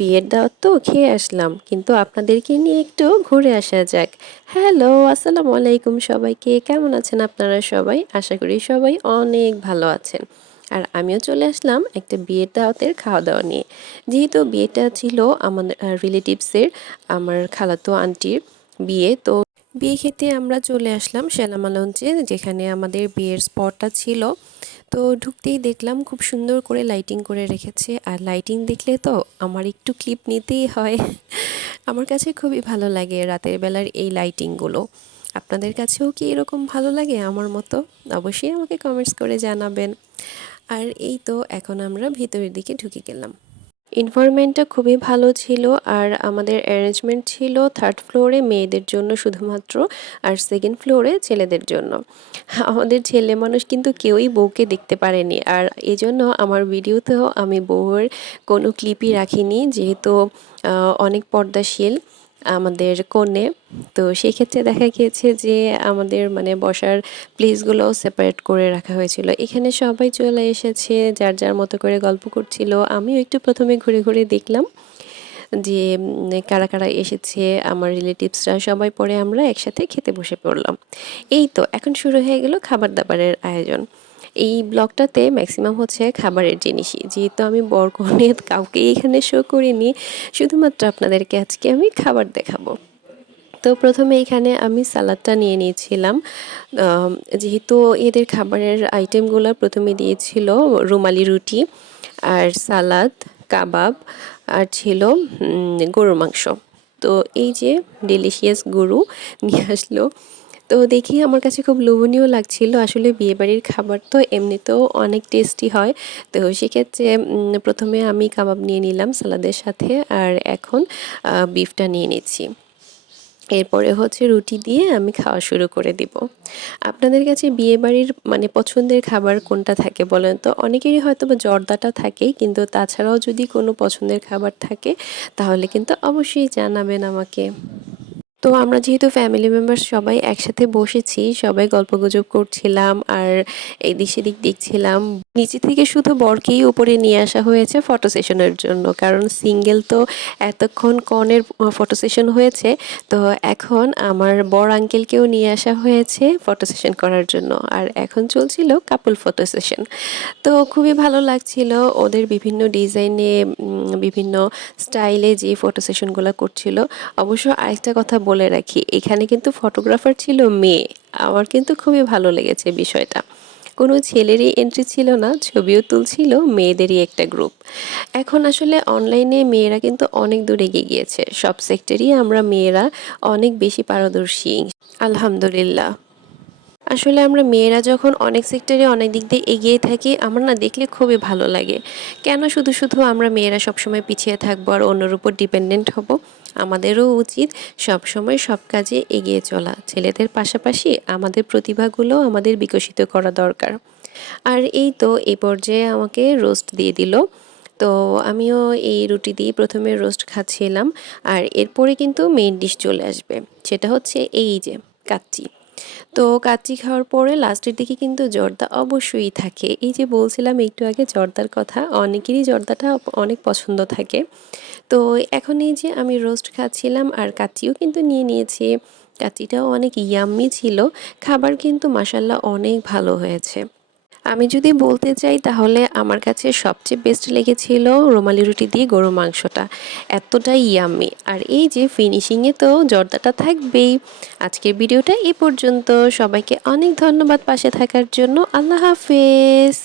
বিয়ের দাওয়াত তো খেয়ে আসলাম, কিন্তু আপনাদেরকে নিয়ে একটু ঘুরে আসা যাক। হ্যালো, আসসালামু আলাইকুম সবাইকে, কেমন আছেন আপনারা সবাই? আশা করি সবাই অনেক ভালো আছেন। আর আমিও চলে আসলাম একটা বিয়ের দাওয়াতের খাওয়া দাওয়া নিয়ে। যেহেতু বিয়েটা ছিল আমাদের রিলেটিভসের আমার খালাতো আন্টির বিয়ে, তো বিয়ে খেতে আমরা চলে আসলাম সেনামা লঞ্চে যেখানে আমাদের বিয়ের স্পটটা ছিল। তো ঢুকতেই দেখলাম খুব সুন্দর করে লাইটিং করে রেখেছে। আর লাইটিং দেখলে তো আমার একটু ক্লিপ নিতেই হয়। আমার কাছে খুবই ভালো লাগে রাতের বেলার এই লাইটিংগুলো আপনাদের কাছেও কি এরকম ভালো লাগে আমার মতো? অবশ্যই আমাকে কমেন্টস করে জানাবেন। আর এই তো এখন আমরা ভিতরের দিকে ঢুকে গেলাম। ইনভারনমেন্টটা খুবই ভালো ছিল আর আমাদের অ্যারেঞ্জমেন্ট ছিল থার্ড ফ্লোরে মেয়েদের জন্য শুধুমাত্র আর সেকেন্ড ফ্লোরে ছেলেদের জন্য। আমাদের ছেলে মানুষ কিন্তু কেউই বউকে দেখতে পারেনি আর এজন্য জন্য আমার ভিডিওতেও আমি বউয়ের কোনো ক্লিপই রাখিনি, যেহেতু অনেক পর্দাশীল। আমাদের কনে তো সেই ক্ষেত্রে দেখা গিয়েছে যে আমাদের মানে বসার প্লেসগুলো সেপারেট করে রাখা হয়েছিল। এখানে সবাই চলে এসেছে, যার যার মতো করে গল্প করছিল। আমিও একটু প্রথমে ঘুরে ঘুরে দেখলাম যে কারা কারা এসেছে, আমার রিলেটিভসরা সবাই পরে আমরা একসাথে খেতে বসে পড়লাম। এই তো, এখন শুরু হয়ে গেল খাবার দাবারের আয়োজন। এই ব্লগটাতে ম্যাক্সিমাম হচ্ছে খাবারের জিনিসই। যেহেতু আমি বরকনে কাউকে এখানে শো করিনি, শুধুমাত্র আপনাদেরকে আজকে আমি খাবার দেখাবো। তো প্রথমে এখানে আমি সালাদটা নিয়ে নিয়েছিলাম। যেহেতু এদের খাবারের আইটেমগুলো প্রথমে দিয়েছিল রুমালি রুটি আর সালাদ, কাবাব আর ছিল গরুর মাংস। তো এই যে ডেলিশিয়াস গরু নিয়ে আসলো। তো দেখি আমার কাছে খুব লোভনীয় লাগছিল। আসলে বিয়েবাড়ির খাবার তো এমনিতেও অনেক টেস্টি হয়। তো সেক্ষেত্রে প্রথমে আমি কাবাব নিয়ে নিলাম সালাদের সাথে আর এখন বিফটা নিয়ে নিচ্ছি। এরপরে হচ্ছে রুটি দিয়ে আমি খাওয়া শুরু করে দিব। আপনাদের কাছে বিয়ে বাড়ির মানে পছন্দের খাবার কোনটা থাকে বলেন তো? অনেকেরই হয়তো বা জর্দাটা থাকেই, কিন্তু তাছাড়াও যদি কোনো পছন্দের খাবার থাকে, তাহলে কিন্তু অবশ্যই জানাবেন আমাকে। তো আমরা যেহেতু ফ্যামিলি মেম্বার সবাই একসাথে বসেছি, সবাই গল্পগুজব করছিলাম আর এই দিক সেদিক দেখছিলাম। নিচে থেকে শুধু বরকেই উপরে নিয়ে আসা হয়েছে ফটো সেশনের জন্য, কারণ সিঙ্গেল তো এতক্ষণ কনের ফটো সেশন হয়েছে। তো এখন আমার বর আঙ্কেলকেও নিয়ে আসা হয়েছে ফটো সেশন করার জন্য, আর এখন চলছিল কাপল ফটো সেশন তো খুবই ভালো লাগছিল ওদের বিভিন্ন ডিজাইনে বিভিন্ন স্টাইলে যে ফটো সেশনগুলো করছিল। অবশ্য আরেকটা কথা বলে রাখি, এখানে কিন্তু ফটোগ্রাফার ছিল মেয়ে। আমার কিন্তু খুবই ভালো লেগেছে বিষয়টা। কোনো ছেলেরই এন্ট্রি ছিল না, ছবিও তুলছিল, মেয়েদেরই একটা গ্রুপ এখন আসলে অনলাইনে মেয়েরা কিন্তু অনেক দূর এগিয়ে গিয়েছে। সব সেক্টরই আমরা মেয়েরা অনেক বেশি পারদর্শী। আলহামদুলিল্লাহ। আসলে আমরা মেয়েরা যখন অনেক সেক্টরে অনেক দিক দিয়ে এগিয়ে থাকি, আমার না দেখলে খুবই ভালো লাগে। কেন শুধু শুধু আমরা মেয়েরা সবসময় পিছিয়ে থাকব আর অন্যর উপর ডিপেন্ডেন্ট হব? আমাদেরও উচিত সবসময় সব কাজে এগিয়ে চলা। ছেলেদের পাশাপাশি আমাদের প্রতিভাগুলো আমাদের বিকশিত করা দরকার। আর এই তো এই পর্যায়ে আমাকে রোস্ট দিয়ে দিল। তো আমিও এই রুটি দিয়ে প্রথমে রোস্ট খাচ্ছিলাম। আর এরপরে কিন্তু মেইন ডিশ চলে আসবে। সেটা হচ্ছে এই যে কাচ্চি। তো কাচ্চি খাওয়ার পরে লাস্টের দিকে কিন্তু জর্দা অবশ্যই থাকে। এই যে বলছিলাম একটু আগে জর্দার কথা, অনেকেরই জর্দাটা অনেক পছন্দ থাকে। তো এখন এই যে আমি রোস্ট খাচ্ছিলাম আর কাচ্চিও কিন্তু নিয়ে নিয়েছি। কাচ্চিটাও অনেক ইয়াম্মি ছিল। খাবার কিন্তু মাসাল্লাহ অনেক ভালো হয়েছে। আমি যদি বলতে চাই তাহলে আমার কাছে সবচেয়ে বেস্ট লেগেছিল রুমালি রুটি দিয়ে গরু মাংসটা। এতটাই ইয়াম্মি আর এই যে ফিনিশিংয়ে তো জর্দাটা থাকবেই। আজকের ভিডিওটা এই পর্যন্ত। সবাইকে অনেক ধন্যবাদ পাশে থাকার জন্য। আল্লাহ হাফেজ।